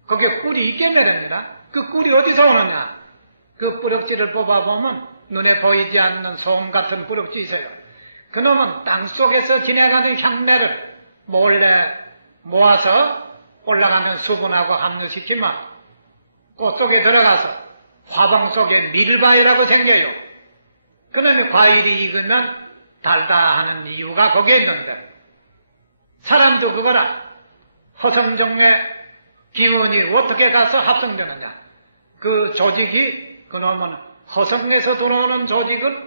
거기에 꿀이 있게 내립니다. 그 꿀이 어디서 오느냐? 그 뿌럭지를 뽑아보면 눈에 보이지 않는 소음 같은 부럭지 있어요. 그놈은 땅속에서 지내가는 향내를 몰래 모아서 올라가는 수분하고 함유시키면 꽃 속에 들어가서 화방 속에 밀바위라고 생겨요. 그놈이 과일이 익으면 달다 하는 이유가 거기에 있는데, 사람도 그거라. 허성종의 기운이 어떻게 가서 합성되느냐. 그 조직이, 그놈은 허성에서 들어오는 조직을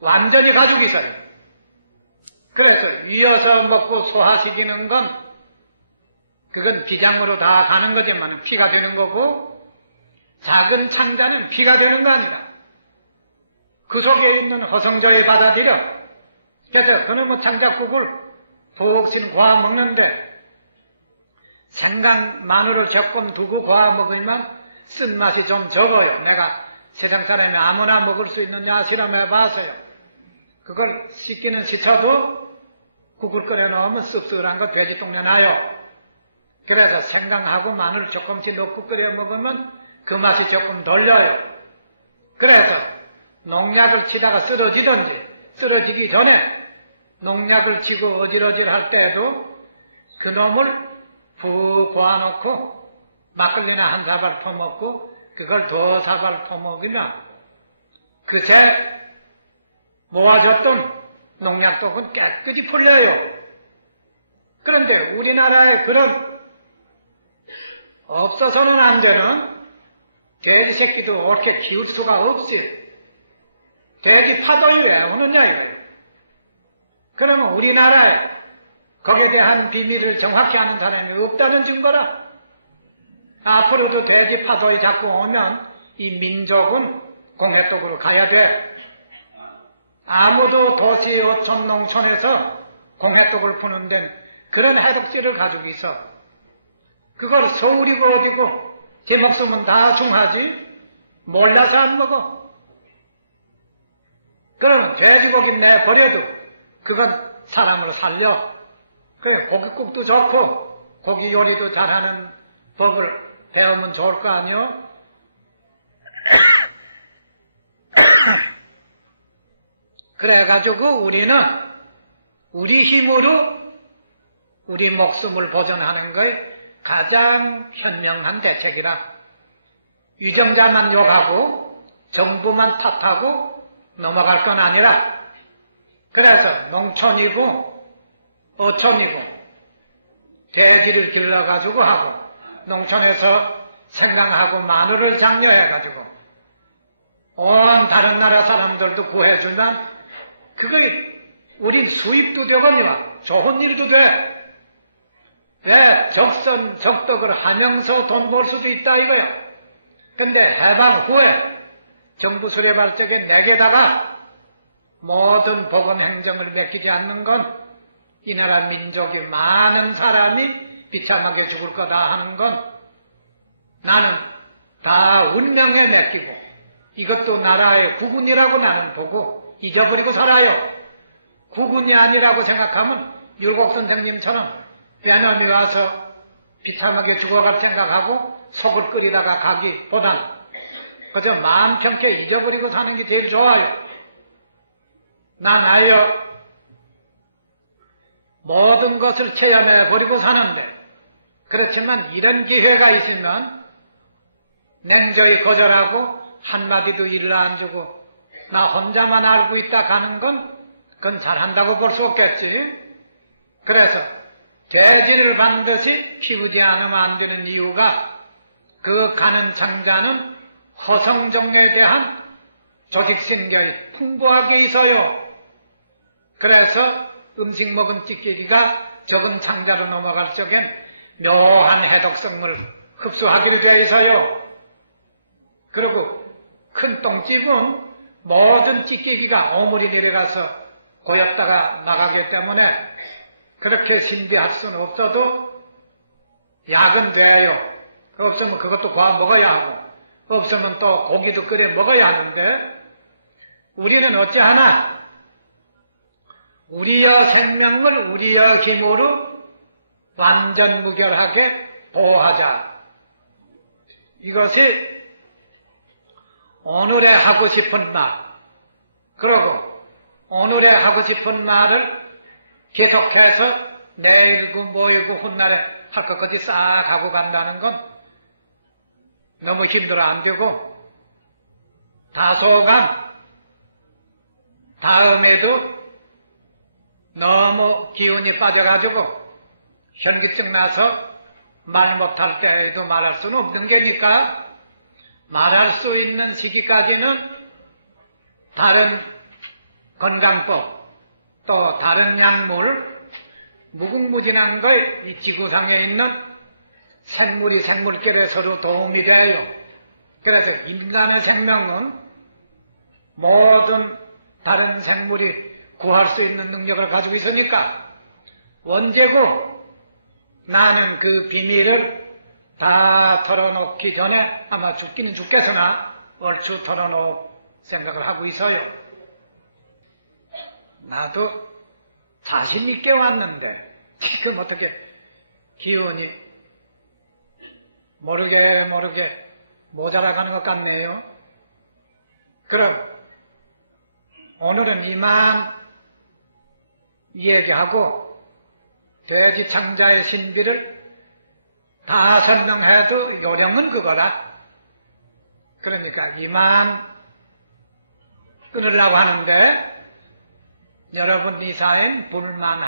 완전히 가지고 있어요. 그래서 위어서 먹고 소화시키는 건 그건 비장으로 다 가는 거지만 피가 되는 거고, 작은 창자는 피가 되는 거 아니다. 그 속에 있는 허성조에 받아들여. 그래서 그놈의 창자국을 독신 고아 먹는데, 생강, 마늘을 조금 두고 고아 먹으면 쓴맛이 좀 적어요. 내가 세상 사람이 아무나 먹을 수 있느냐 실험해봐서요. 그걸 씻기는 씻어도 국을 끓여 넣으면 씁쓸한 거 돼지 똥내 나요. 그래서 생강하고 마늘 조금씩 넣고 끓여 먹으면 그 맛이 조금 돌려요. 그래서 농약을 치다가 쓰러지기 전에 농약을 치고 어질어질할 때에도 그놈을 푹 고아놓고 막걸리나 한 사발 퍼먹고 그걸 두 사발 퍼먹으면 그새 모아졌던 농약독은 깨끗이 풀려요. 그런데 우리나라에 그런 없어서는 안 되는 돼지 새끼도 옳게 키울 수가 없지. 돼지 파도이 왜 오느냐 이거예요. 그러면 우리나라에 거기에 대한 비밀을 정확히 아는 사람이 없다는 증거라. 앞으로도 돼지 파도이 자꾸 오면 이 민족은 공해독으로 가야 돼. 아무도 도시 어촌 농촌에서 공해독을 푸는 데는 그런 해독제를 가지고 있어. 그걸 서울이고 어디고 제 목숨은 다 중하지 몰라서 안 먹어. 그럼 돼지고기 내버려도 그건 사람을 살려. 그래 고깃국도 좋고 고기 요리도 잘하는 법을 배우면 좋을 거 아니요? 그래가지고 우리는 우리 힘으로 우리 목숨을 보존하는 것이 가장 현명한 대책이라. 위정자만 욕하고 정부만 탓하고 넘어갈 건 아니라, 그래서 농촌이고 어촌이고 돼지를 길러가지고 하고 농촌에서 생강하고 마늘을 장려해가지고 온 다른 나라 사람들도 구해주면 그게 우린 수입도 되거니와 좋은 일도 돼. 왜 적선적덕을 하면서 돈 벌 수도 있다 이거야. 근데 해방 후에 정부 수립할 적에 내게다가 모든 법원 행정을 맡기지 않는 건 이 나라 민족이 많은 사람이 비참하게 죽을 거다 하는 건 나는 다 운명에 맡기고 이것도 나라의 국운이라고 나는 보고 잊어버리고 살아요. 국운이 아니라고 생각하면 율곡 선생님처럼 뼈념이 와서 비참하게 죽어갈 생각하고 속을 끓이다가 가기보단 그저 마음 편케 잊어버리고 사는 게 제일 좋아요. 난 아예 모든 것을 체험해버리고 사는데, 그렇지만 이런 기회가 있으면 냉정히 거절하고 한마디도 일을 안 주고 나 혼자만 알고 있다 가는 건 그건 잘한다고 볼 수 없겠지. 그래서 돼지를 반드시 키우지 않으면 안 되는 이유가 그 가는 창자는 허성종에 대한 조직신경이 풍부하게 있어요. 그래서 음식 먹은 찌개기가 적은 창자로 넘어갈 적엔 묘한 해독성을 흡수하기로 되어 있어요. 그리고 큰 똥집은 모든 찌개기가 오물이 내려가서 고였다가 나가기 때문에 그렇게 신비할 수는 없어도 약은 돼요. 없으면 그것도 구워 먹어야 하고 없으면 또 고기도 끓여 먹어야 하는데 우리는 어찌하나 우리의 생명을 우리의 힘으로 완전 무결하게 보호하자. 이것이 오늘의 하고 싶은 말, 그러고 오늘에 하고 싶은 말을 계속해서 내일고 모이고 훗날에 할 것까지 싹 하고 간다는 건 너무 힘들어 안 되고 다소간 다음에도 너무 기운이 빠져가지고 현기증 나서 말 못할 때에도 말할 수는 없는 게니까 말할 수 있는 시기까지는 다른 건강법 또 다른 약물 무궁무진한 걸 이 지구상에 있는 생물이 생물결에 서로 도움이 돼요. 그래서 인간의 생명은 모든 다른 생물이 구할 수 있는 능력을 가지고 있으니까 언제고 나는 그 비밀을 다 털어놓기 전에 아마 죽기는 죽겠으나 얼추 털어놓을 생각을 하고 있어요. 나도 자신 있게 왔는데 지금 어떻게 기운이 모르게 모자라가는 것 같네요. 그럼 오늘은 이만 얘기하고 돼지 창자의 신비를 다 설명해도 요령은 그거라. 그러니까 이만 끊으려고 하는데 여러분 이사엔 불만